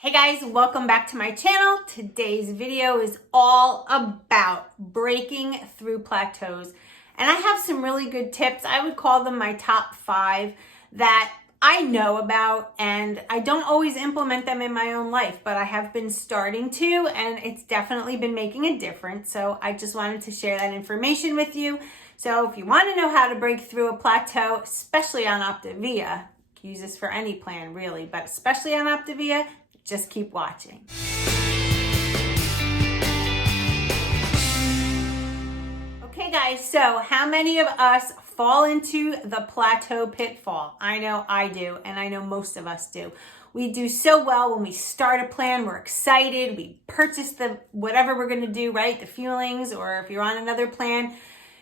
Hey guys, welcome back to my channel. Today's video is all about breaking through plateaus. And I have some really good tips. I would call them my top 5 that I know about, and I don't always implement them in my own life, but I have been starting to, and it's definitely been making a difference. So I just wanted to share that information with you. So if you want to know how to break through a plateau, especially on Optavia, use this for any plan really, but especially on Optavia, just keep watching. Okay guys, so how many of us fall into the plateau pitfall? I know I do, and I know most of us do. We do so well when we start a plan, we're excited, we purchase whatever we're gonna do, right? The fuelings, or if you're on another plan,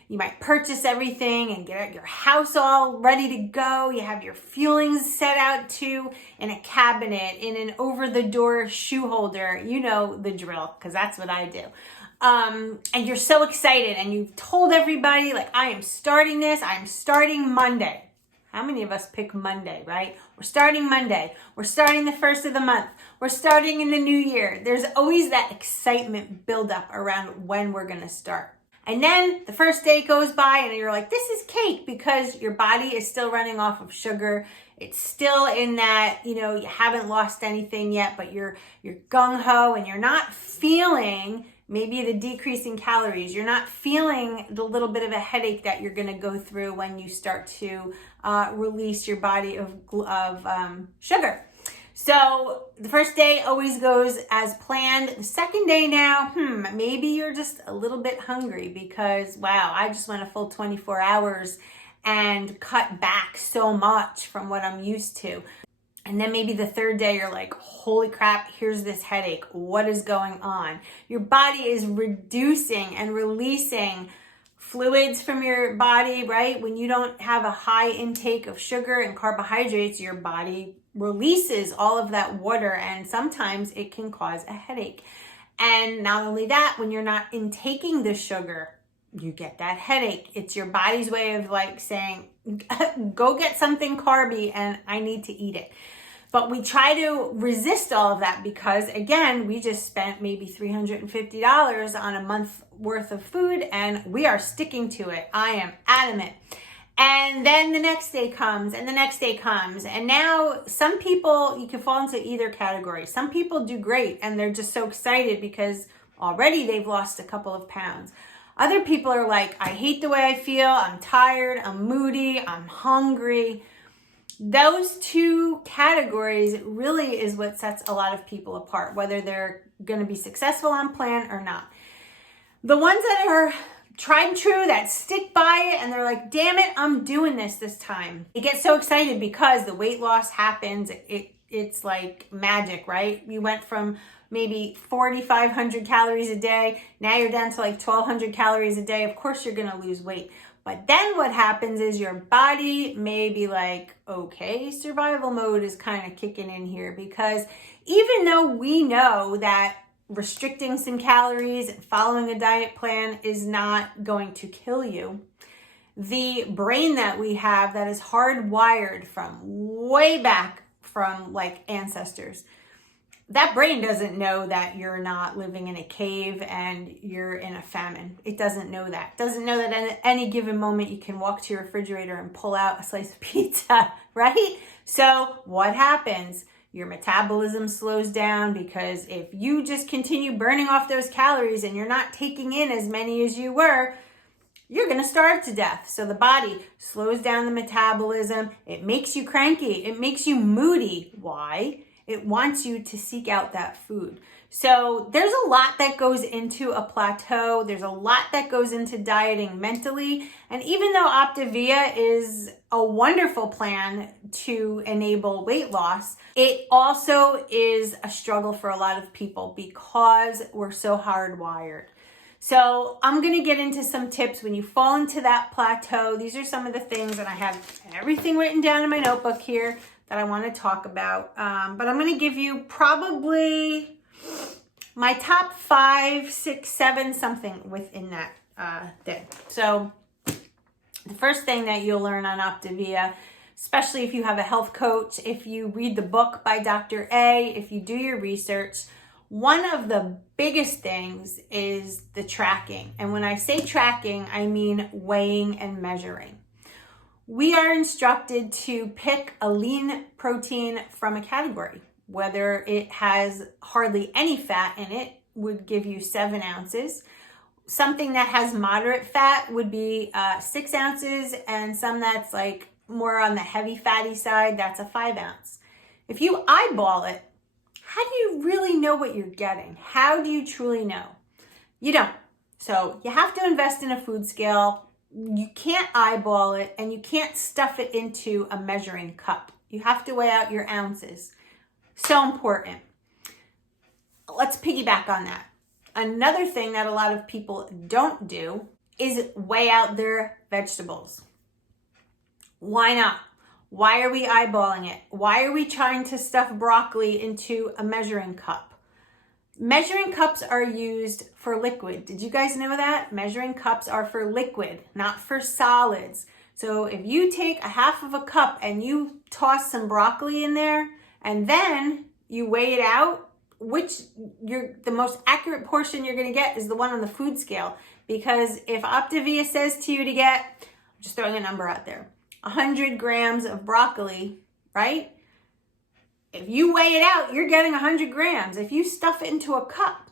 you might purchase everything and get your house all ready to go. You have your fuelings set out too in a cabinet, in an over-the-door shoe holder. You know the drill, because that's what I do. And you're so excited, and you've told everybody, like, I am starting this. I'm starting Monday. How many of us pick Monday, right? We're starting Monday. We're starting the first of the month. We're starting in the new year. There's always that excitement buildup around when we're going to start. And then the first day goes by and you're like, this is cake, because your body is still running off of sugar. It's still in that, you haven't lost anything yet, but you're gung-ho, and you're not feeling maybe the decrease in calories. You're not feeling the little bit of a headache that you're going to go through when you start to release your body of sugar. So the first day always goes as planned. The second day now, maybe you're just a little bit hungry because, wow, I just went a full 24 hours and cut back so much from what I'm used to. And then maybe the third day you're like, holy crap, here's this headache. What is going on? Your body is reducing and releasing fluids from your body, right? When you don't have a high intake of sugar and carbohydrates, your body releases all of that water, and sometimes it can cause a headache. And not only that, when you're not intaking the sugar, you get that headache. It's your body's way of like saying, go get something carby and I need to eat it. But we try to resist all of that because, again, we just spent maybe $350 on a month worth of food, and we are sticking to it. I am adamant. And then the next day comes, and the next day comes. And now some people, you can fall into either category. Some people do great, and they're just so excited because already they've lost a couple of pounds. Other people are like, I hate the way I feel. I'm tired. I'm moody. I'm hungry. Those two categories really is what sets a lot of people apart, whether they're going to be successful on plan or not. The ones that are tried and true, that stick by it, and they're like, damn it, I'm doing this time. They get so excited because the weight loss happens. It's like magic, right? You went from maybe 4,500 calories a day. Now you're down to like 1,200 calories a day. Of course, you're going to lose weight. But then what happens is your body may be like, okay, survival mode is kind of kicking in here, because even though we know that restricting some calories and following a diet plan is not going to kill you, the brain that we have that is hardwired from way back from like ancestors, that brain doesn't know that you're not living in a cave and you're in a famine. It doesn't know that. It doesn't know that at any given moment you can walk to your refrigerator and pull out a slice of pizza, right? So what happens? Your metabolism slows down, because if you just continue burning off those calories and you're not taking in as many as you were, you're going to starve to death. So the body slows down the metabolism. It makes you cranky. It makes you moody. Why? It wants you to seek out that food. So there's a lot that goes into a plateau. There's a lot that goes into dieting mentally. And even though Optavia is a wonderful plan to enable weight loss, it also is a struggle for a lot of people because we're so hardwired. So I'm going to get into some tips when you fall into that plateau. These are some of the things, and I have everything written down in my notebook here that I want to talk about. But I'm going to give you probably my top 5, 6, 7, something within that thing. So the first thing that you'll learn on Optavia, especially if you have a health coach, if you read the book by Dr. A, if you do your research. One of the biggest things is the tracking. And when I say tracking, I mean weighing and measuring. We are instructed to pick a lean protein from a category, whether it has hardly any fat in it would give you 7 ounces. Something that has moderate fat would be 6 ounces, and some that's like more on the heavy fatty side, that's a 5 ounce. If you eyeball it, how do you really know what you're getting? How do you truly know? You don't. So you have to invest in a food scale. You can't eyeball it, and you can't stuff it into a measuring cup. You have to weigh out your ounces. So important. Let's piggyback on that. Another thing that a lot of people don't do is weigh out their vegetables. Why not? Why are we eyeballing it? Why are we trying to stuff broccoli into a measuring cup? Measuring cups are used for liquid. Did you guys know that? Measuring cups are for liquid, not for solids. So if you take a half of a cup and you toss some broccoli in there and then you weigh it out, the most accurate portion you're going to get is the one on the food scale. Because if Optavia says to you to get, I'm just throwing a number out there, 100 grams of broccoli, right? If you weigh it out, you're getting 100 grams. If you stuff it into a cup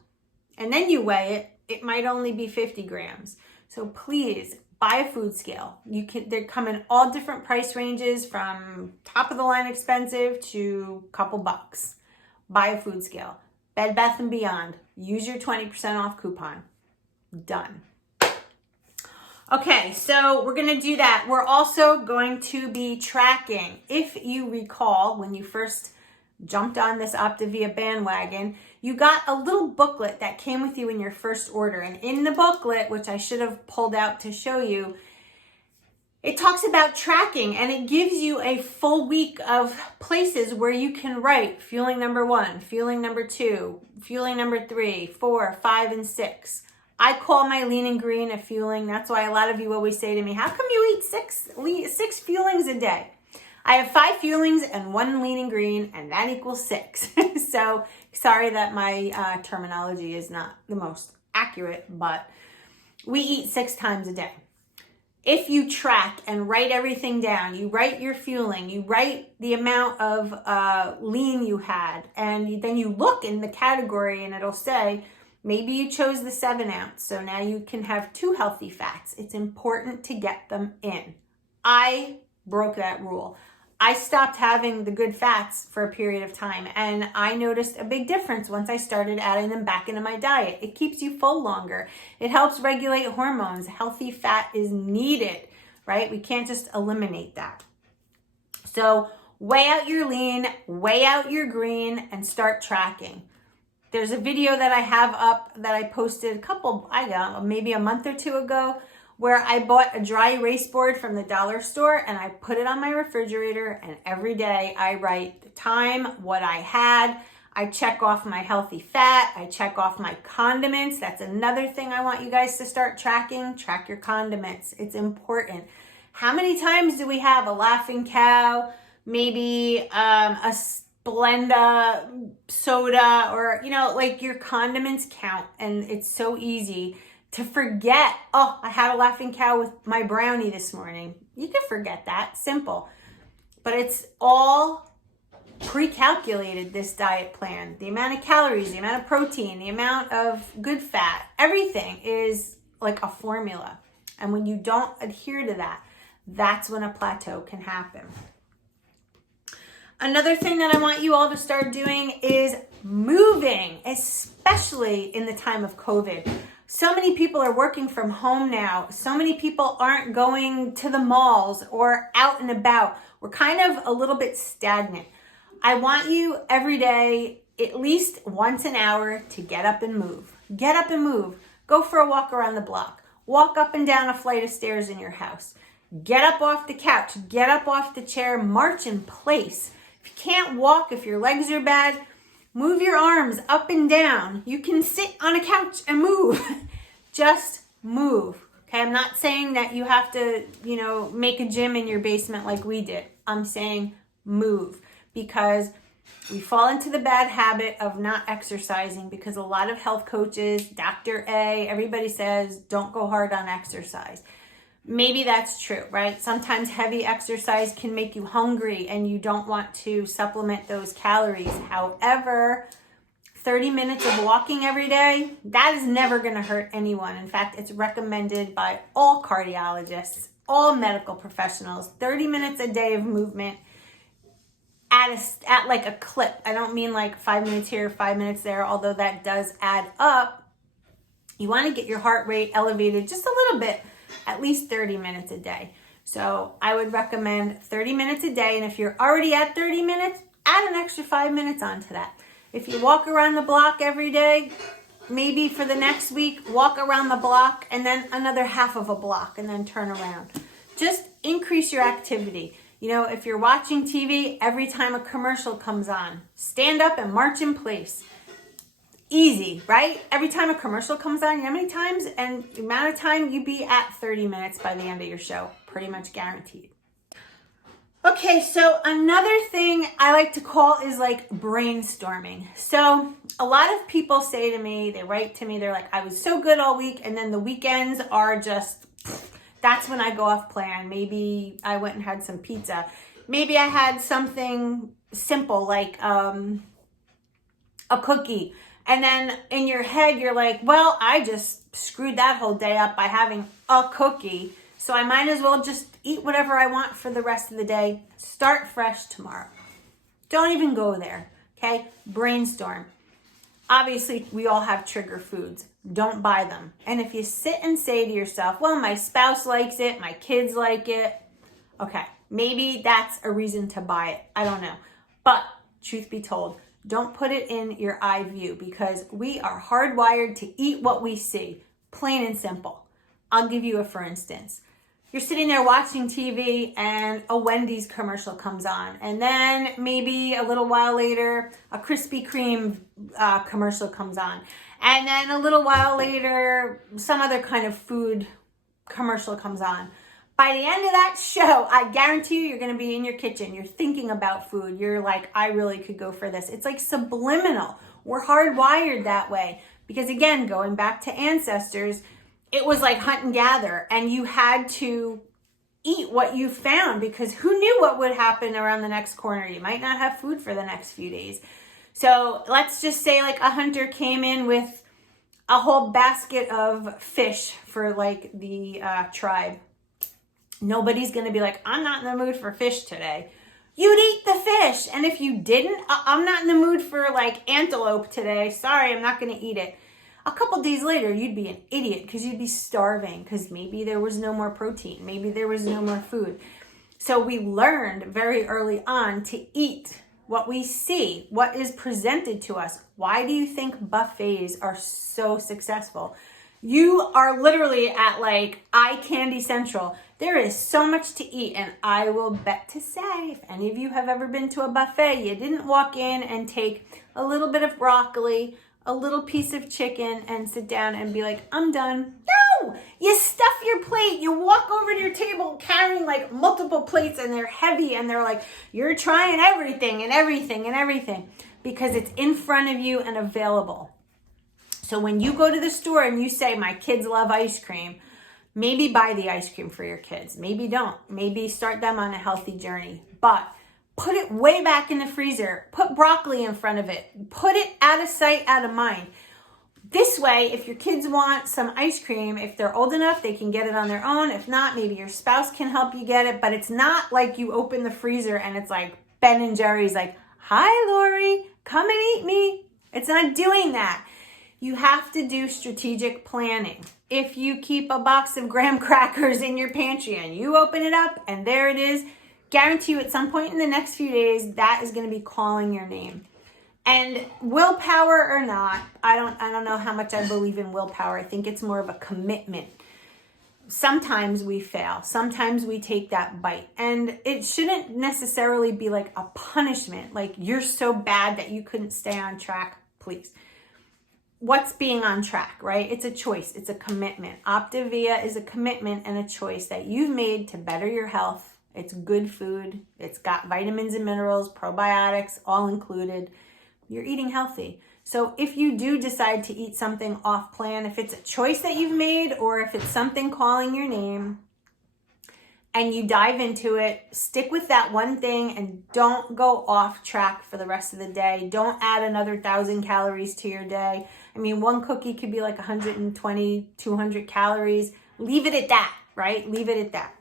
and then you weigh it, it might only be 50 grams. So please buy a food scale. They come in all different price ranges, from top of the line expensive to a couple bucks. Buy a food scale. Bed Bath & Beyond. Use your 20% off coupon. Done. Okay, so we're going to do that. We're also going to be tracking. If you recall, when you first jumped on this Optavia bandwagon, you got a little booklet that came with you in your first order. And in the booklet, which I should have pulled out to show you, it talks about tracking, and it gives you a full week of places where you can write fueling number 1, fueling number 2, fueling number 3, 4, 5, and 6. I call my lean and green a fueling. That's why a lot of you always say to me, how come you eat six fuelings a day? I have 5 fuelings and 1 lean and green, and that equals 6. So sorry that my terminology is not the most accurate, but we eat 6 times a day. If you track and write everything down, you write your fueling, you write the amount of lean you had, and then you look in the category and it'll say, maybe you chose the 7 ounce, so now you can have 2 healthy fats. It's important to get them in. I broke that rule. I stopped having the good fats for a period of time, and I noticed a big difference once I started adding them back into my diet. It keeps you full longer. It helps regulate hormones. Healthy fat is needed, right? We can't just eliminate that. So weigh out your lean, weigh out your green, and start tracking. There's a video that I have up that I posted maybe a month or 2 ago, where I bought a dry erase board from the dollar store and I put it on my refrigerator, and every day I write the time, what I had. I check off my healthy fat. I check off my condiments. That's another thing I want you guys to start tracking. Track your condiments. It's important. How many times do we have a Laughing Cow, maybe a Splenda soda, or, like your condiments count, and it's so easy to forget, I had a Laughing Cow with my brownie this morning. You can forget that, simple. But it's all pre-calculated, this diet plan. The amount of calories, the amount of protein, the amount of good fat, everything is like a formula. And when you don't adhere to that, that's when a plateau can happen. Another thing that I want you all to start doing is moving, especially in the time of COVID. So many people are working from home now. So many people aren't going to the malls or out and about. We're kind of a little bit stagnant. I want you every day, at least once an hour, to get up and move. Get up and move. Go for a walk around the block. Walk up and down a flight of stairs in your house. Get up off the couch. Get up off the chair. March in place. If you can't walk, if your legs are bad, move your arms up and down. You can sit on a couch and move. Just move. Okay, I'm not saying that you have to, make a gym in your basement like we did. I'm saying move, because we fall into the bad habit of not exercising, because a lot of health coaches, Dr. A, everybody says, don't go hard on exercise. Maybe that's true, right? Sometimes heavy exercise can make you hungry and you don't want to supplement those calories. However, 30 minutes of walking every day, that is never going to hurt anyone. In fact, it's recommended by all cardiologists, all medical professionals. 30 minutes a day of movement at like a clip. I don't mean like 5 minutes here, 5 minutes there, although that does add up. You want to get your heart rate elevated just a little bit, at least 30 minutes a day. So I would recommend 30 minutes a day. And if you're already at 30 minutes, add an extra 5 minutes onto that. If you walk around the block every day, maybe for the next week, walk around the block and then another half of a block and then turn around. Just increase your activity. You know, if you're watching TV, every time a commercial comes on, stand up and march in place. Easy, right? Every time a commercial comes on, you know how many times and the amount of time you'd be at 30 minutes by the end of your show. Pretty much guaranteed. Okay, so another thing I like to call is like brainstorming. So a lot of people say to me, they write to me, they're like, I was so good all week, and then the weekends are just, that's when I go off plan. Maybe I went and had some pizza. Maybe I had something simple like a cookie. And then in your head, you're like, well, I just screwed that whole day up by having a cookie. So I might as well just eat whatever I want for the rest of the day. Start fresh tomorrow. Don't even go there, okay? Brainstorm. Obviously, we all have trigger foods. Don't buy them. And if you sit and say to yourself, well, my spouse likes it, my kids like it, okay, maybe that's a reason to buy it. I don't know. But truth be told, don't put it in your eye view, because we are hardwired to eat what we see, plain and simple. I'll give you a for instance. You're sitting there watching TV and a Wendy's commercial comes on, and then maybe a little while later a Krispy Kreme commercial comes on, and then a little while later some other kind of food commercial comes on. By the end of that show, I guarantee you, you're going to be in your kitchen. You're thinking about food. You're like, I really could go for this. It's like subliminal. We're hardwired that way. Because again, going back to ancestors, it was like hunt and gather. And you had to eat what you found, because who knew what would happen around the next corner? You might not have food for the next few days. So let's just say like a hunter came in with a whole basket of fish for like the tribe. Nobody's going to be like, I'm not in the mood for fish today. You'd eat the fish. And if you didn't, I'm not in the mood for like antelope today. Sorry, I'm not going to eat it. A couple days later, you'd be an idiot because you'd be starving, because maybe there was no more protein. Maybe there was no more food. So we learned very early on to eat what we see, what is presented to us. Why do you think buffets are so successful? You are literally at like eye candy central. There is so much to eat, and I will bet to say, if any of you have ever been to a buffet, you didn't walk in and take a little bit of broccoli, a little piece of chicken, and sit down and be like, I'm done. No! You stuff your plate. You walk over to your table carrying like multiple plates, and they're heavy, and they're like, you're trying everything and everything and everything, because it's in front of you and available. So when you go to the store and you say, my kids love ice cream, maybe buy the ice cream for your kids. Maybe don't. Maybe start them on a healthy journey. But put it way back in the freezer. Put broccoli in front of it. Put it out of sight, out of mind. This way, if your kids want some ice cream, if they're old enough, they can get it on their own. If not, maybe your spouse can help you get it. But it's not like you open the freezer and it's like Ben and Jerry's like, hi, Lori, come and eat me. It's not doing that. You have to do strategic planning. If you keep a box of graham crackers in your pantry and you open it up and there it is, guarantee you at some point in the next few days, that is going to be calling your name. And willpower or not, I don't know how much I believe in willpower. I think it's more of a commitment. Sometimes we fail. Sometimes we take that bite. And it shouldn't necessarily be like a punishment. Like you're so bad that you couldn't stay on track. Please. What's being on track, right? It's a choice. It's a commitment. Optavia is a commitment and a choice that you've made to better your health It's good food. It's got vitamins and minerals, probiotics, all included. You're eating healthy. So if you do decide to eat something off plan, if it's a choice that you've made or if it's something calling your name and you dive into it, stick with that one thing and don't go off track for the rest of the day. Don't add another 1,000 calories to your day. I mean, one cookie could be like 120, 200 calories. Leave it at that, right? Leave it at that.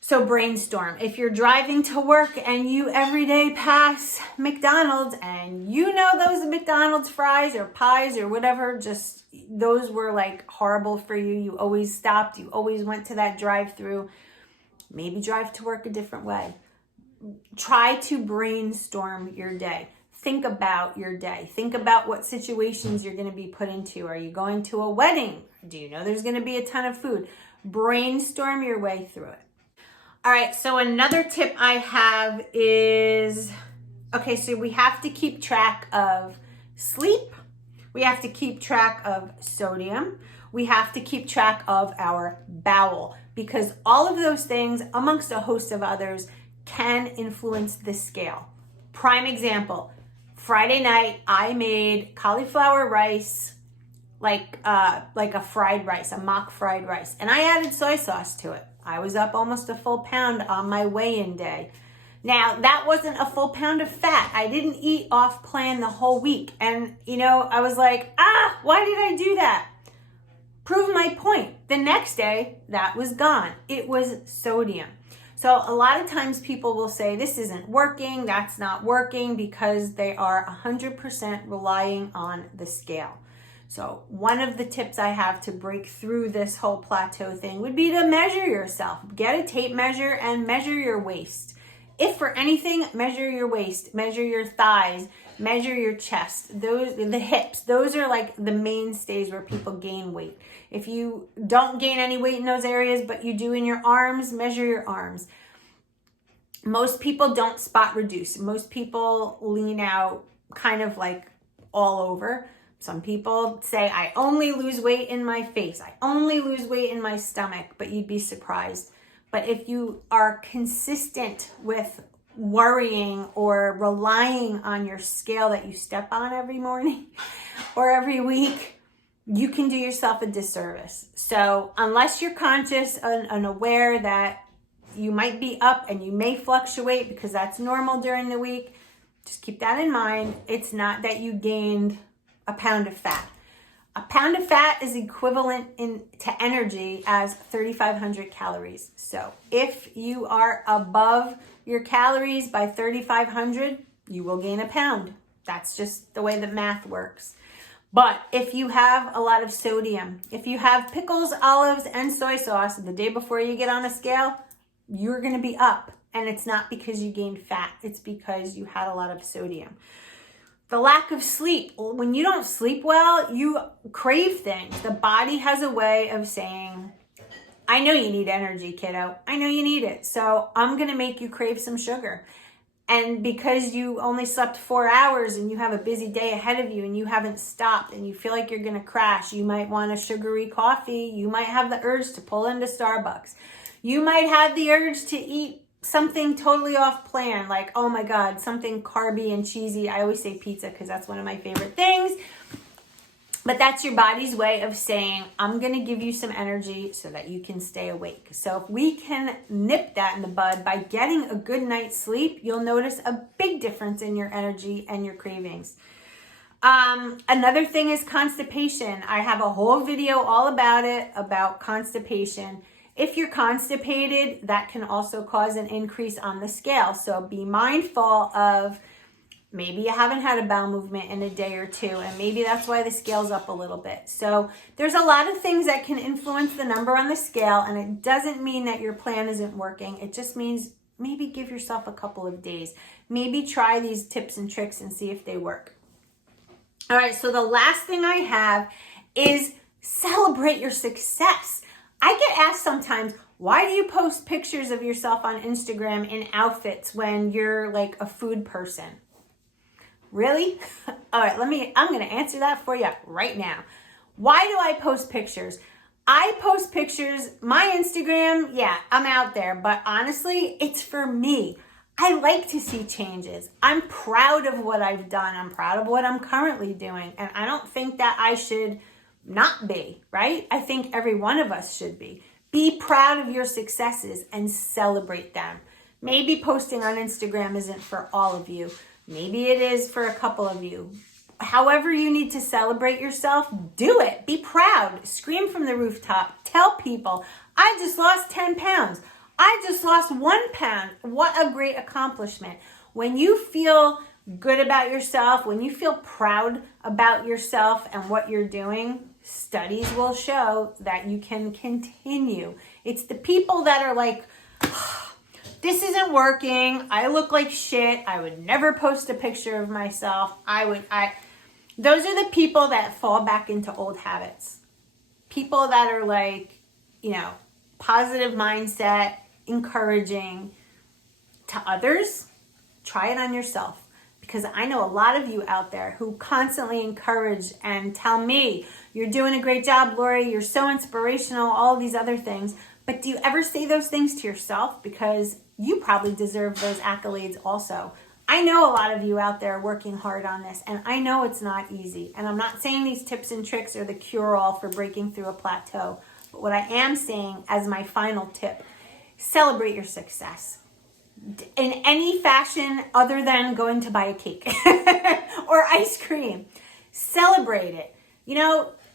So brainstorm. If you're driving to work and you every day pass McDonald's and you know those McDonald's fries or pies or whatever, just those were like horrible for you. You always stopped. You always went to that drive-through. Maybe drive to work a different way. Try to brainstorm your day. Think about your day. Think about what situations you're going to be put into. Are you going to a wedding? Do you know there's going to be a ton of food? Brainstorm your way through it. All right, so another tip I have is, okay, so we have to keep track of sleep. We have to keep track of sodium. We have to keep track of our bowel because all of those things, amongst a host of others, can influence the scale. Prime example, Friday night, I made cauliflower rice, like a fried rice, a mock fried rice, and I added soy sauce to it. I was up almost a full pound on my weigh-in day. Now, that wasn't a full pound of fat. I didn't eat off plan the whole week. And, I was like, why did I do that? Prove my point. The next day, that was gone. It was sodium. So a lot of times people will say, this isn't working, that's not working, because they are 100% relying on the scale. So one of the tips I have to break through this whole plateau thing would be to measure yourself. Get a tape measure and measure your waist. If for anything, measure your waist, measure your thighs, measure your chest, the hips. Those are like the mainstays where people gain weight. If you don't gain any weight in those areas, but you do in your arms, measure your arms. Most people don't spot reduce. Most people lean out kind of like all over. Some people say, I only lose weight in my face. I only lose weight in my stomach, but you'd be surprised. But if you are consistent with worrying or relying on your scale that you step on every morning or every week, you can do yourself a disservice. So unless you're conscious and aware that you might be up and you may fluctuate because that's normal during the week, just keep that in mind. It's not that you gained a pound of fat. A pound of fat is equivalent to energy as 3,500 calories. So if you are above your calories by 3,500, you will gain a pound. That's just the way the math works. But if you have a lot of sodium, if you have pickles, olives, and soy sauce the day before you get on a scale, you're going to be up. And it's not because you gained fat. It's because you had a lot of sodium. The lack of sleep. When you don't sleep well, you crave things. The body has a way of saying, I know you need energy, kiddo. I know you need it. So I'm going to make you crave some sugar. And because you only slept 4 hours and you have a busy day ahead of you and you haven't stopped and you feel like you're going to crash, you might want a sugary coffee. You might have the urge to pull into Starbucks. You might have the urge to eat something totally off plan, like, oh my God, something carby and cheesy. I always say pizza because that's one of my favorite things. But that's your body's way of saying, I'm going to give you some energy so that you can stay awake. So if we can nip that in the bud by getting a good night's sleep, you'll notice a big difference in your energy and your cravings. Another thing is constipation. I have a whole video all about it, about constipation. If you're constipated, that can also cause an increase on the scale. So be mindful of maybe you haven't had a bowel movement in a day or two, and maybe that's why the scale's up a little bit. So there's a lot of things that can influence the number on the scale, and it doesn't mean that your plan isn't working. It just means maybe give yourself a couple of days. Maybe try these tips and tricks and see if they work. All right, so the last thing I have is celebrate your success. I get asked sometimes, why do you post pictures of yourself on Instagram in outfits when you're like a food person? Really? All right, I'm going to answer that for you right now. Why do I post pictures? I post pictures, my Instagram, yeah, I'm out there, but honestly, it's for me. I like to see changes. I'm proud of what I've done. I'm proud of what I'm currently doing. And I don't think that I should not be, right? I think every one of us should be. Be proud of your successes and celebrate them. Maybe posting on Instagram isn't for all of you. Maybe it is for a couple of you. However you need to celebrate yourself, do it. Be proud. Scream from the rooftop. Tell people, I just lost 10 pounds. I just lost 1 pound. What a great accomplishment. When you feel good about yourself, when you feel proud about yourself and what you're doing, studies will show that you can continue. It's the people that are like, this isn't working. I look like shit. I would never post a picture of myself. Those are the people that fall back into old habits. People that are like, positive mindset, encouraging to others. Try it on yourself, because I know a lot of you out there who constantly encourage and tell me, you're doing a great job, Lori, you're so inspirational, all these other things. But do you ever say those things to yourself? Because you probably deserve those accolades also. I know a lot of you out there are working hard on this, and I know it's not easy. And I'm not saying these tips and tricks are the cure-all for breaking through a plateau. But what I am saying as my final tip, celebrate your success in any fashion other than going to buy a cake or ice cream. Celebrate it.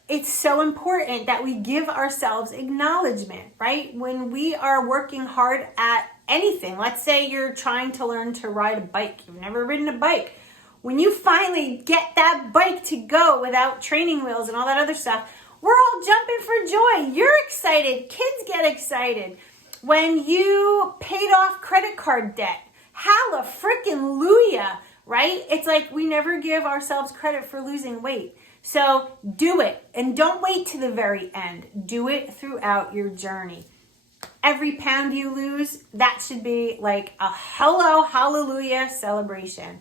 It's so important that we give ourselves acknowledgement, right? When we are working hard at anything, let's say you're trying to learn to ride a bike. You've never ridden a bike. When you finally get that bike to go without training wheels and all that other stuff, we're all jumping for joy. You're excited. Kids get excited. When you paid off credit card debt, hallelujah, right? It's like we never give ourselves credit for losing weight. So do it, and don't wait to the very end. Do it throughout your journey. Every pound you lose, that should be like a hello, hallelujah celebration.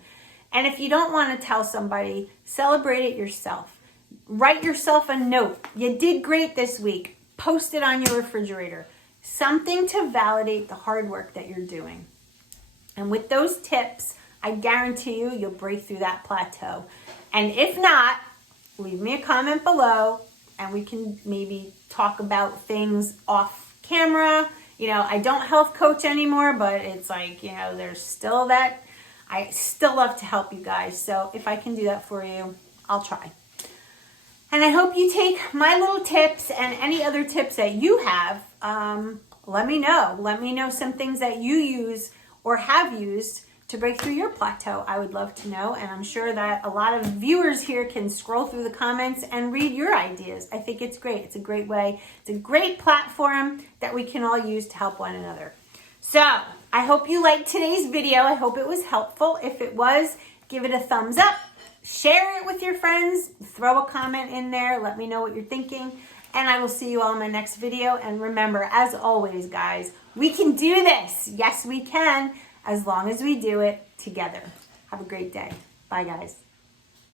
And if you don't want to tell somebody, celebrate it yourself. Write yourself a note. You did great this week. Post it on your refrigerator. Something to validate the hard work that you're doing. And with those tips, I guarantee you'll break through that plateau. And if not, leave me a comment below and we can maybe talk about things off camera. I don't health coach anymore, but it's like, there's still that. I still love to help you guys. So if I can do that for you, I'll try. And I hope you take my little tips and any other tips that you have. Let me know. Let me know some things that you use or have used to break through your plateau. I would love to know. And I'm sure that a lot of viewers here can scroll through the comments and read your ideas. I think it's great. It's a great way. It's a great platform that we can all use to help one another. So I hope you liked today's video. I hope it was helpful. If it was, give it a thumbs up. Share it with your friends. Throw a comment in there. Let me know what you're thinking. And I will see you all in my next video. And remember, as always, guys, we can do this. Yes, we can, as long as we do it together. Have a great day. Bye, guys.